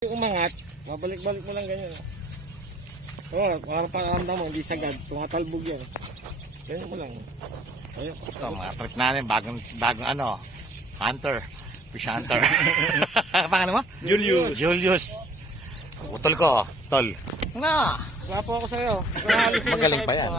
Umangat, babalik-balik mo lang ganyan. Oh, para pakiramdam mo, hindi sagad. Tumatalbog yan. Ganyan mo lang. Ayun. Ito, mga trip natin, bagong ano, hunter. Fish hunter. Pangalan mo? Julius. Julius. Utol ko, tol. Na! Wala po ako sa'yo. Magaling pa yan.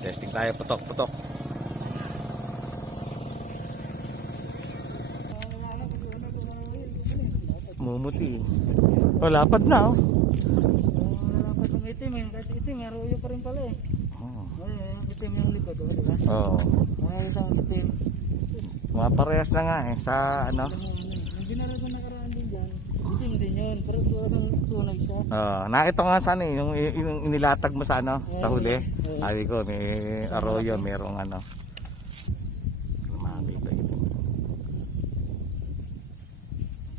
Testing tayo, putok. Mumuti. Oh, lapad na oh. Lapad ng itim eh. Kahit itim, may arroyo pa rin pala eh. Itim yung likod, diba? Oo. May isang itim. Mga parehas na nga eh, sa ano. Yung ginara ko nakaraan din dyan, itim din yun. Pero talagang tunay siya. Nakita nga sana eh, yung inilatag mo sa ano, sa huli. Sabi ko, may arroyo, merong ano. Lumami ito ito.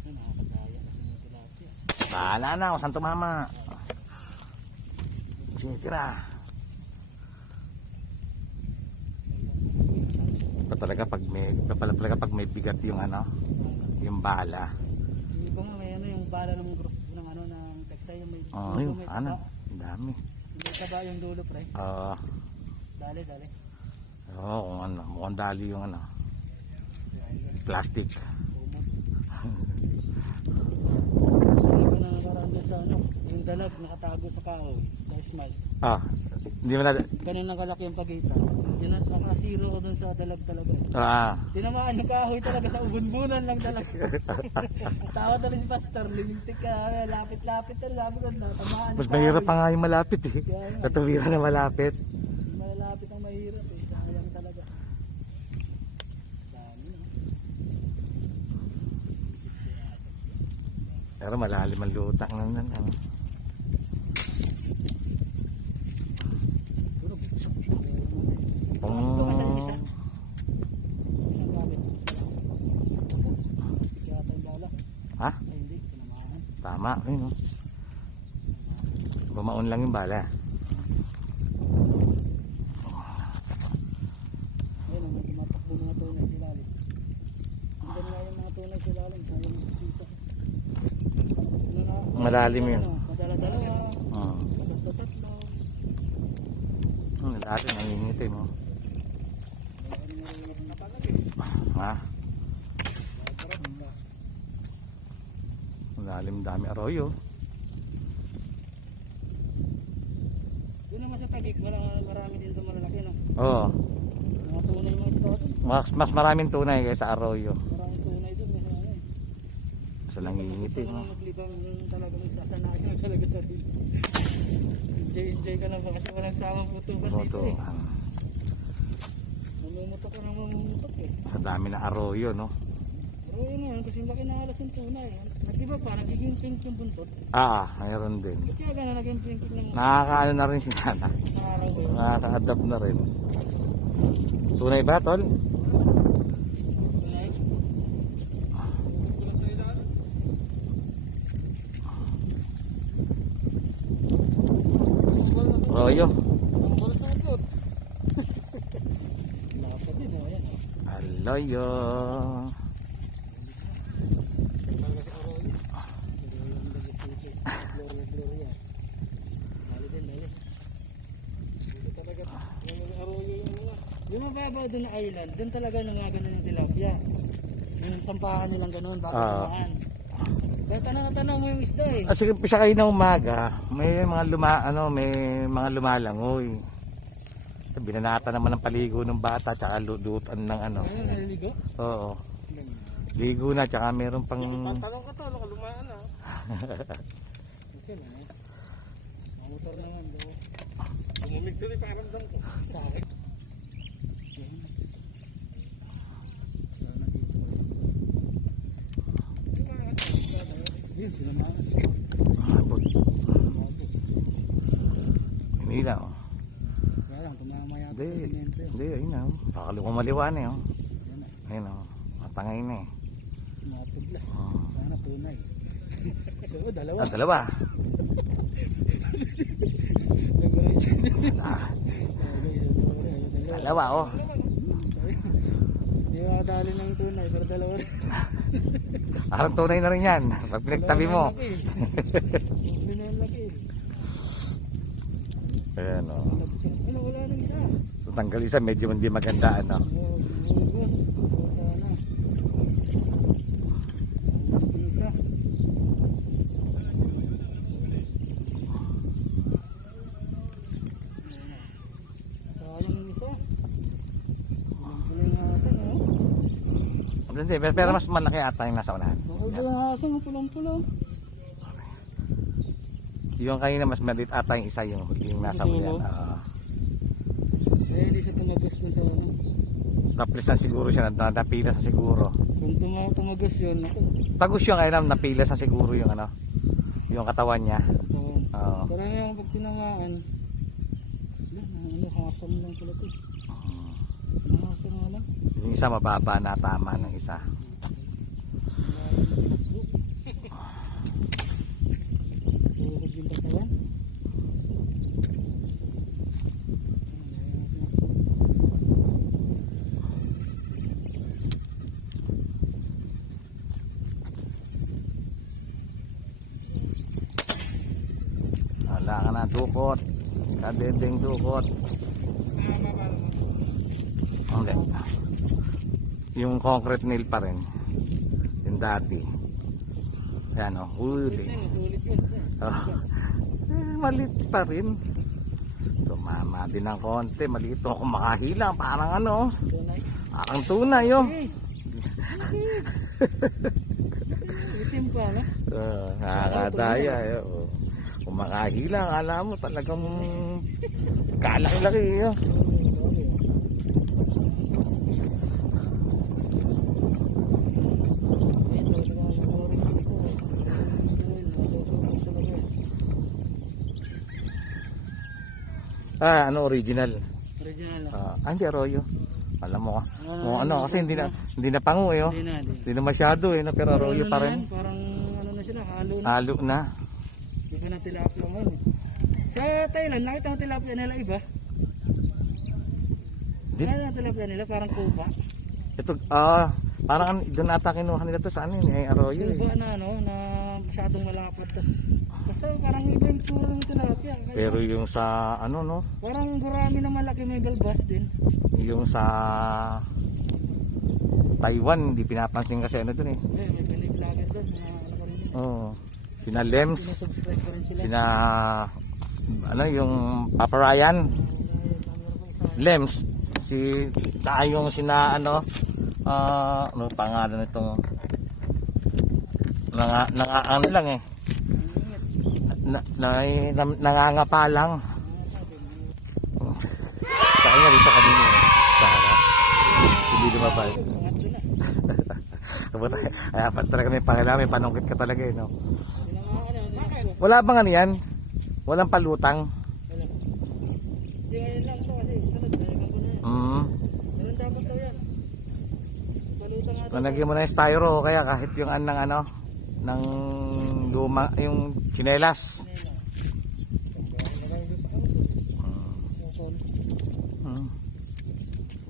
Nakakadaya kasi may tilapia. Bahala na kung saan tumama. Sige, tira. Ito talaga pag may bigat yung ano, yung bala. Yung iba nga may ano, yung bala ng cross ng ano, ng teksay, yung may Yun, may ano, taba. ang dami. May taba yung dulo, pre. Dali. Oo, kung ano, mukhang dali yung ano, plastic. Yung iba na nakaraan dyan sa ano, yung dalag nakatago sa kahoy, sa smile. Hindi mo na, Ganun lang kalaki yung pagitan. Yun at nakasiro ko dun sa dalag talaga. Tinamaan yung kahoy talaga sa ubun-bunan lang talaga. Tawa talaga si Pastor, limintik ka, lapit-lapit talaga. Sabi ko, natamaan mas mahirap pa nga yung malapit eh. Katuwira na malapit. Malalapit ang mahirap eh. Sayang talaga. Dami na. Pero malalim ang lutang lang nan. Gusto ka sa isa. Isang gamit. Sige ata yung bala. Ha? Ay hindi, tinamaan. Tama, ayun oh. Bumaon lang yung bala. Ayun, may tumatakbo mga tunay sa ilalim. Hanggang nga yung mga tunay sa ilalim. Sayang dito. Malalim yun. Madala-dala. Tatlo-tatlo. Dati nangingitin mo. Ha? Malalim, dami arroyo. Yun naman sa Tagig, marami din ito malalaki, no? Oo. Mga tunay mga ito. Mas maraming tunay kaysa arroyo. Maraming tunay doon. May ano eh. Sa nangingitin Gusto mo. mo maglibang talagang sasanayan mo talaga sa dito. Enjoy ka lang ba kasi walang samang putukan dito eh. Mamumutok ka ng mamumutok eh. Sa dami na arroyo, no? Pero yun nga, kasi laki na alas ng tunay. Nag-iba pa, nagiging pink yung buntot. Mayroon din. Kaya gano'n naging pink ng Nakakaano na rin si Nana. araw eh. Nakaka-adapt na rin. Tunay ba, tol? Tunay. Arroyo. Lapad din oh, yan. Arroyo. Gloria. Dali din, dali. Dito talaga, yung arroyo yung mga. Yung mababaw doon na island, doon talaga nangaganon yung tilapia. Yung sampahan nilang ganun, baka tumaan. Kaya tanong mo yung isda eh. Sige, siya kayo na umaga, may mga lumalangoy. Binanata naman ang paligo ng bata, tsaka lutuan ng ano. Ano, naliligo? Oo. Ligo na, tsaka meron pang... Tanong ka to, lumaan na. Okay lang eh. Mamotor naman daw. Bumamig tuloy sa karamdam ko. Sakit. Tinamaan. Abot. Hindi na. Oh. Kaya lang, tumama yata Hindi. sa simento yun. Hindi, ayun na. Oh. Pakalukong maliwan eh. Oh. Yan na. Ayun oh. Matangay na eh. Matuglas. Oh. Sana tunay. So, dalawa. Ah, dalawa. Ah, dalawa oh. Hindi makadali ng tunay, pero dalawa rin. Parang tunay na rin yan. Pag pinagtabi mo. Hindi na laki. Ayan oh. Ano, wala nang isa. Tanggal isa, medyo hindi maganda ano. Oo, yun. So, sana. Ang isa. Sayang yung isa. Pulang-pulang yung asang, oh. Hindi, pero mas malaki ata yung nasa unahan. Pulang asang, pulang-pulang. Yung kanina mas maliit ata yung isa yung nasa unahan. Eh, hindi siya tumagos dun sa ano. Tapos na siguro siya, napila sa siguro. Kung tumagos yun, ako. Tagus yung kailan, napila sa siguro yung ano, yung katawan niya. Oo. Oo. Parang yung pag tinamaan, ano, hasam lang pala ito. Hasam nga lang. Yung isa mababa na tama ng isa. Tuhod yung katawan. Wala ka na dukot. Kadedeng dukot. Hindi. Yung concrete nail pa rin. Yung dati. Ayan o. Huli. Sulit yun. Oh. Maliit pa rin. Tumama din ng konti. Maliit o kung makahilang. Parang ano. Tunay. Akang tunay oh. Itim pa, no? Nakakadaya. Oh. Kung makahilang, alam mo talagang kalaki-laki oh. Ano original? Original na. Hindi arroyo. Alam mo ka. Ano kasi hindi na pangu eh. Oh. Hindi na. Hindi na masyado eh, no? Pero arroyo pa rin. Parang ano na sila, halo na. Halo na. Hindi ka na tilapia ngayon. Sa Thailand, nakita mo tilapia nila iba? Nakita mo tilapia nila, parang kuba. Ito, parang doon ata kinuha nila to sa ano yun, arroyo eh. Kuba na ano, na masyadong malapad. Kasi parang iba yung tsura ng tilapia. Kaya Pero yung sa ano no, parang gurami na malaki, may balbas din. yung sa Taiwan, hindi pinapansin kasi ano dun eh. Eh, may pinag-vlogger doon. Ano ko rin yun. Oo. Sina Lems, Sinasubscribe ko rin sila. sina ano yung Papa Ryan, Lems, yung sina ano, ano pangalan nitong ano lang eh. Nangangapa lang. Sa kanya dito kanina eh. Sa harap. Hindi lumabas. Dapat talaga may pangalaman, may panungkit ka talaga eh, no? Wala bang ano yan? Walang palutang? Wala. Hindi ngayon lang ito kasi sunod, nalagan ko na yan. Ganun dapat daw yan. Palutang nga ito. Nalagyan mo na yung styro kaya kahit yung anang ano, ng luma, yung tsinelas.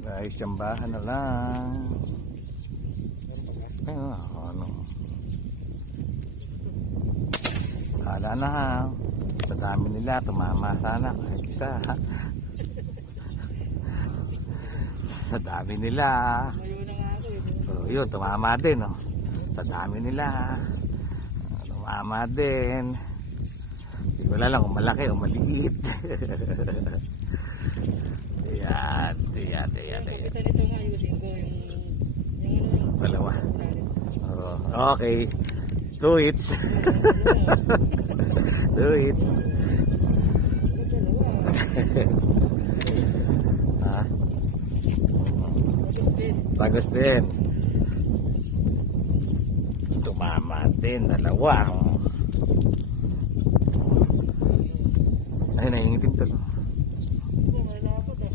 Guys, tsambahan na lang. Ano? Hala na ha. Sa dami nila, tumama sana kahit isa. Sa dami nila. Ngayon na nga ako eh. So, yun, tumama din. Oh. Sa dami nila. Tumama din. Hindi ko lang kung malaki o maliit. Ayan. Ito nito nga ayusin ko yung ano. Dalawa. Okay. 2 hits. 2 hits. Ha? Tagos din. Tumama din. Dalawa. Ay, nangingitim to. Ito, may lapot eh.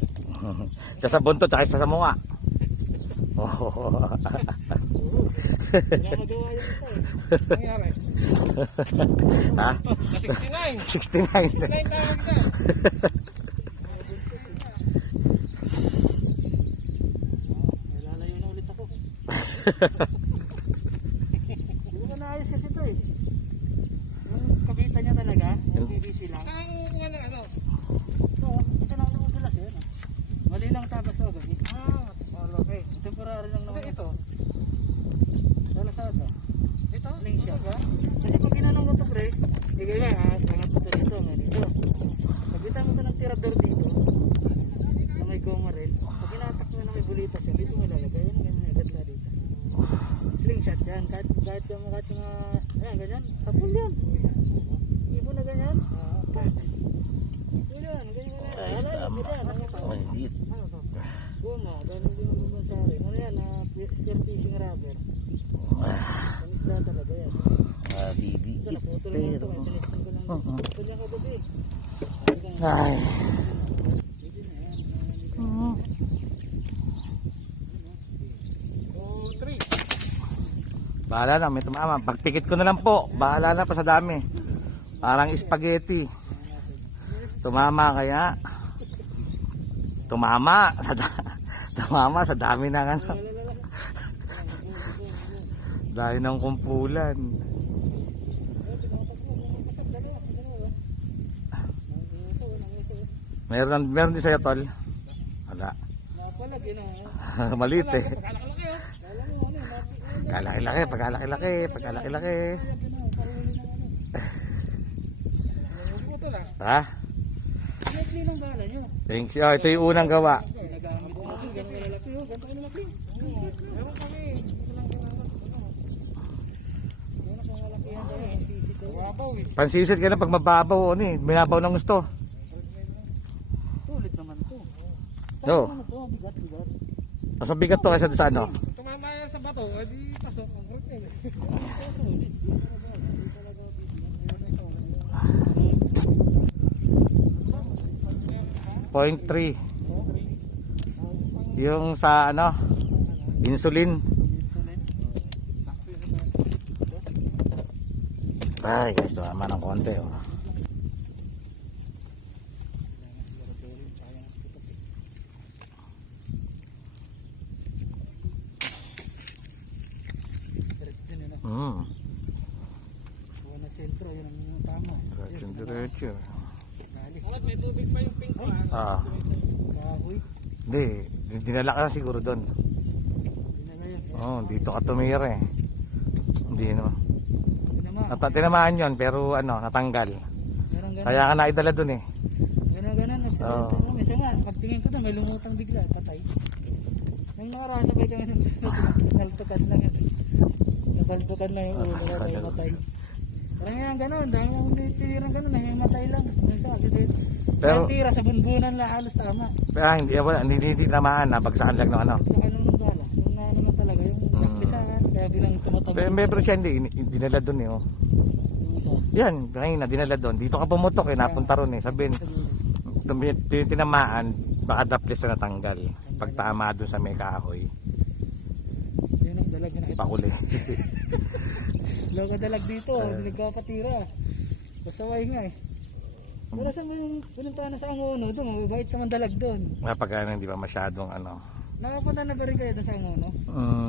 Sa sabon to, tsaka sa mukha. Oh. Wala magawa yung isa eh. Nangyari. Ha? Na 69. 69. 69 tawag na. May lalayo na ulit ako. Hindi ko naayos kasi ito eh. Yung kabita niya talaga, yung PVC lang. Saan ang kumukuha ng ano? Ito lang naman dulas eh. Ano? Mali lang tabas ko gabi. Okay. Temporary lang naman ito. Sa Lazada. Ito? Slingshot. Kasi pag ginanong mo ito pre, bigay ka, angat mo ito dito, may dito. Pagbitan mo ito ng tirador dito, na may goma rin, pag inatak mo na may bulitas yan, dito may lalagay, yan ganyan, agad na dito. Slingshot yan, kahit yung mga, ayan, ganyan, tapon yan. Ibo na ganyan. Yan, ganyan. Ayos, tama. Maliit. Ano to? Goma, ganun din ang bansari. Ano yan, spear fishing rubber. Ang isda talaga yan. Bibi. Ito, naputol mo ito. May tinistan ko lang. Ito lang kagabi. Ay. Oh, 3. Bahala na, may tumama. Pagpikit ko na lang po. Bahala na pa sa dami. Parang spaghetti. Tumama kaya. Tumama sa dami ng ano. Dahil ng kumpulan. Meron din sa'yo, tol. Wala. Napalag yun ang Maliit eh. Pagkalaki-laki oh. Pagkalaki-laki. Huwag mo lang. Ha? Likely ng bala nyo. Thanks. Oh, ito yung unang gawa. Ginagamit mo natin. Ganun lalaki oh. Ganun lalaki. Meron kami. Ganun kung malaki yan tayo. Ang sisi ko. Wabaw eh. Pansisit ka na pag mababaw. Ano eh. Minabaw ng gusto. Sulit naman to. Oo. Ano to? Bigat. Mas mabigat to kaysa sa ano. Tumama yan sa bato, edi pasok ang root nila. Sulit. 0.3. Yung sa ano, insulin. Ay guys, tumama ng konti oh. Buwan na sentro, yun ang tama. Diretso. Bakit may tubig pa yung pink ko Ah. Kahoy. Hindi, dinala ka na siguro doon. Oh, dito ka tumira eh. Hindi no. Tinamaan yon pero ano, natanggal. Kaya ka naidala doon eh. Ganun. Oo. Minsan nga, pagtingin ko doon, may lumutang bigla, patay. Yung nakaraan, sabay kami naltukan lang yun. Nakaltukan lang yung ulo, matay. Parang yan ganun, dahil mong tirang ganun, nahimatay lang. Pero tira sa bunbunan lang, halos tama. Pero hindi namaan, nabagsakan lang ng ano. Sa kanong nung bala, yung naman talaga, yung nakbisahan, kaya bilang tumatag. Pero siya hindi, dinala doon eh oh. Yung isa. Yan, kanina dinala doon. Dito ka pumutok eh, napunta ron eh. Sabihin, tinamaan, baka daplis na natanggal. Pag tama doon sa may kahoy, Yun ang dalag na nakita. pakuli. Loko dalag dito, hindi nagkapatira. Pasaway nga eh. Wala saan yung pinuntahan na sa Angono doon, mabait ka man dalag doon. Kapag ano, hindi pa masyadong ano. Nakapunta na ba rin kayo doon sa Angono?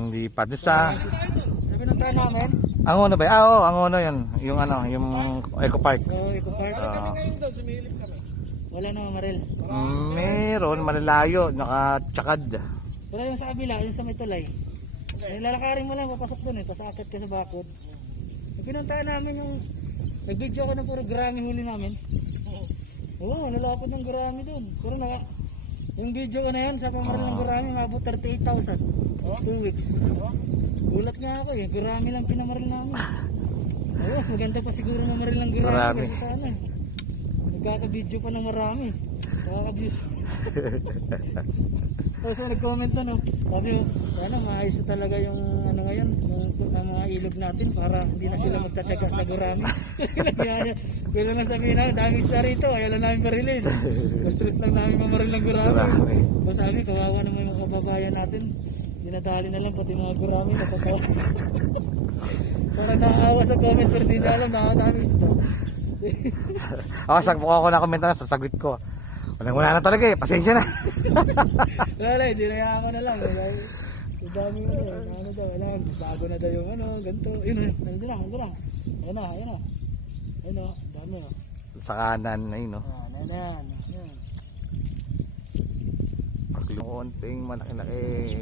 Hindi pa. Doon sa, Sa pinuntahan namin? Angono ba? Ah, oo, Angono yun. Yung ano, yung Eco Park. Oo, Eco Park. Ah. ngayon doon, sumilip kami. Wala naman Marel. Meron, malalayo, naka-tsakad. Pero yung sa kabila, yung sa may tulay. Lalakarin mo lang, papasok doon eh, pasakit ka sa bakod. Yung pinuntahan namin yung, nag-video ako ng puro gurami huli namin. Oo, nalapad ng gurami doon. Pero yung video ko na yan, sa pamaril ng gurami, mabot 38,000. 2 weeks. Gulat nga ako eh, gurami lang pinamaril namin. Ayos, maganda pa siguro mamaril ng gurami kasi sa ano. Nagkaka-video pa ng marami. Nakaka-views. Tapos nag-comment na, no? Sabi mo, sana maayos na talaga yung ano ngayon, yung mga ilog natin para hindi na sila magtatsaga sa gurami. Kailan lang sabihin namin, daming isda rito, ayaw lang namin barilin. Basta lang namin mamaril ng gurami. Tapos sabi, kawawa naman yung mga kababayan natin. Dinadali na lang pati mga gurami, natatawa. Parang nakaawa sa comment pero hindi na alam, nakakadami isda. Ako, ako na komento na, sasagot ko. Wala na talaga eh, pasensya na. Wala, dinaya ako na lang. Ang dami ano daw, alam, bago na daw yung ano, ganito. Yun, nandun na. Ayan na. Ayun o, dami o. Sa kanan, ayun no. Ayan. Konting malaki-laki.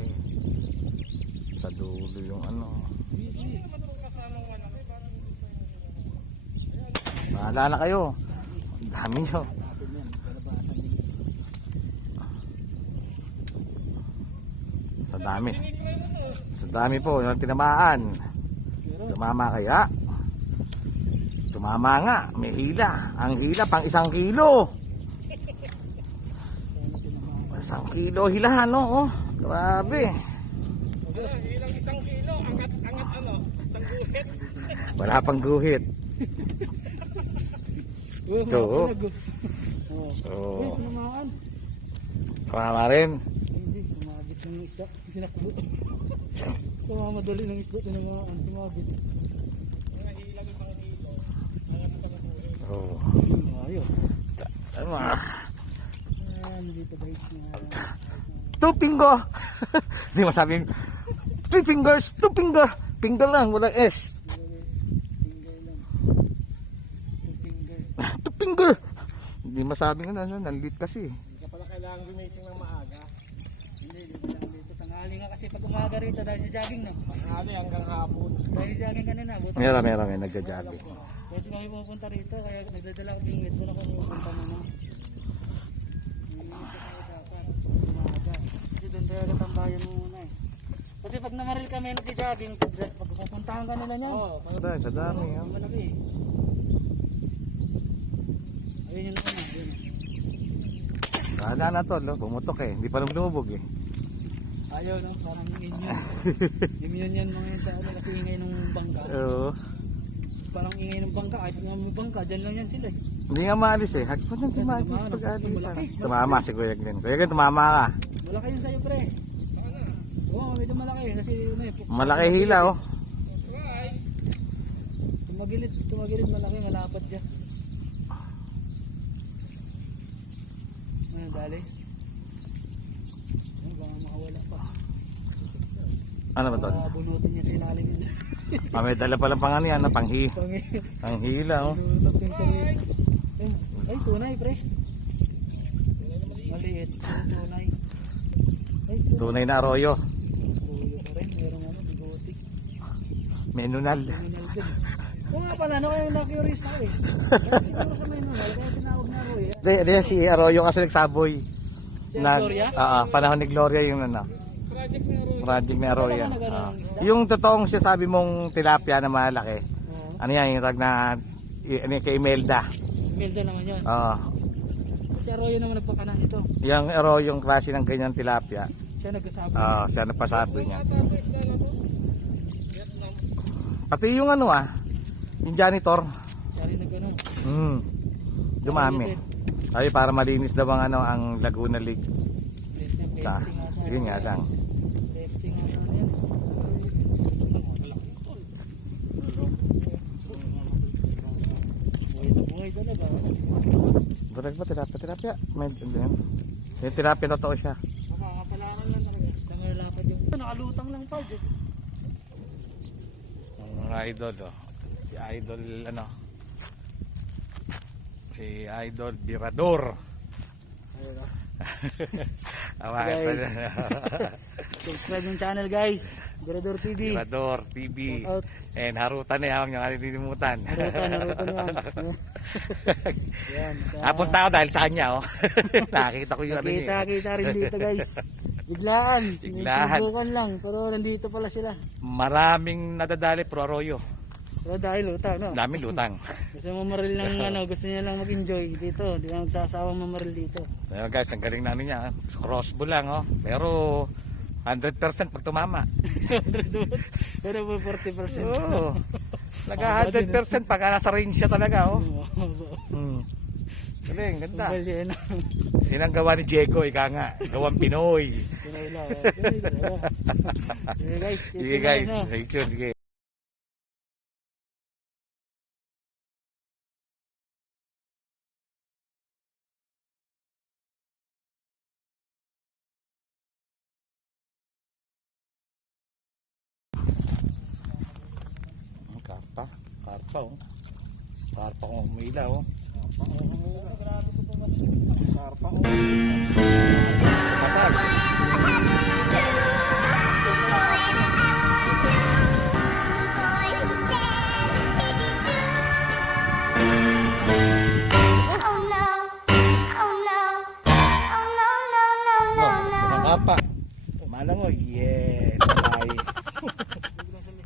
Sa dulo yung ano. Bahala na kayo. Ang dami nyo. Sa dami po yung tinamaan. Tumama kaya? Tumama nga, may hila. Ang hila pang 1 kilo. 1 kilo hilahan, no? Oh, grabe. Ilang 1 kilo, angat ano, isang guhit. Wala pang guhit. Ito. Oh. Tumamaan. Tumama rin. Hindi, tumagit ng isda. Tinakbo. Tumamadali ng isda, tinamaan. Tumagit. Mga hilang 1 kilo, angat isang guhit. Oh. Ayos. Ano? Dito guys na. 2 finger. Hindi masabing 3 fingers, 2 finger. Finger lang, walang S. Finger lang. 2 2 finger. finger. Hindi masabing ano, nanlit kasi. Hindi ka pala kailangan gumising ng maaga. Hindi lang dito. Tanghali nga kasi pag umaga rito dahil sa jogging na. Tanghali hanggang hapon. Dahil sa jogging kanina. Meron nga nagja-jogging. Pwede kami pupunta rito kaya nagdadala ko bingit. Wala kami pupunta muna. Kasi doon tayo natambayan muna eh. Kasi pag namaril kami nagja-jogging, pag pupuntahan ka nila niyan. Oo, Sa dami. Oh. Malaki eh. Ayun yun naman. Ayun. Wala na to, no? Pumutok eh. Hindi pa lumubog eh. Ayaw no, parang immune. Immune yan mga yan sa ano kasi ingay ng bangka. Oo. Parang ingay ng bangka, kahit nga may bangka, dyan lang yan sila eh. Hindi nga maalis eh. Hati pa hindi maalis pag-alis. Tumama si Kuya Glenn. Kuya Glenn, tumama ka. Malaki yun sa'yo pre. Oo, medyo malaki kasi ano eh. Malaki hila oh. Tumagilid malaki, malapad siya. Ano, dali? Ano, baka makawala pa. Ano ba to? Bunutin niya sa ilalim yun. May dala palang pang ano yan, panghila oh. Bunutin yung sarili. Ay, tunay pre. Maliit. Tunay. Ay, Tunay na arroyo. ulo pa rin. Meron ano, bigotik. Menunal. Menunal din. Oo nga pala, ano kaya na-curious ako eh. Kaya siguro sa menunal, kaya tinawag na Roy. Di si Arroyo kasi nagsaboy. Si Gloria? Panahon ni Gloria yung ano. Project ni Arroyo. Yung totoong siya sabi mong tilapia na malaki. Ano yan, yung tag na kay Imelda. Imelda naman yun. Oo. Si Arroyo naman nagpakanan ito. Yung Arroyo yung klase ng ganyan tilapia. Siya nagkasabi. Siya napasabi niya. Pati yung ano yung janitor. Siya rin nagano. Dumami. Ay para malinis daw ang Laguna Lake. Testing nga siya. Yun nga lang. Testing nga siya yan. Buhay talaga. Durag ba tilapia? May din. Yung tilapia totoo siya. Makakapalaran lang talaga. Nangalapad yung. Nakalutang lang pa. Mga idol Si idol Si idol Birador. Guys. Subscribe yung channel guys. Birador TV. Birador TV. Shout out. And Harutan yung nililimutan. Narutan lang. Yan. Punta ako dahil sa kanya Nakita ko yung ano niya. Kita rin dito guys. Biglaan. Biglaan. Sinubukan lang. Pero nandito pala sila. Maraming nadadali pro arroyo. Pero dahil lutang, no? Daming lutang. Gusto mo mamaril ng gusto niya lang mag-enjoy dito. Hindi na magsasawang mamaril dito. Ayun guys, ang galing namin niya. Crossbow lang oh. Pero 100% pag tumama. Pero 40%. Oo. Naga 100% pag nasa range siya talaga oh. Galing, ganda. Balyena. Yan ang gawa ni Diego, ika nga. Gawang Pinoy. Pinawala. Sige guys. Sige guys, thank you. Sige. Karpa. Karpa oh. Karpa kung umilaw oh. Grabe ko pumasok. Karpa ko. Masal. Oh, karpa. Malangoy. Yeah.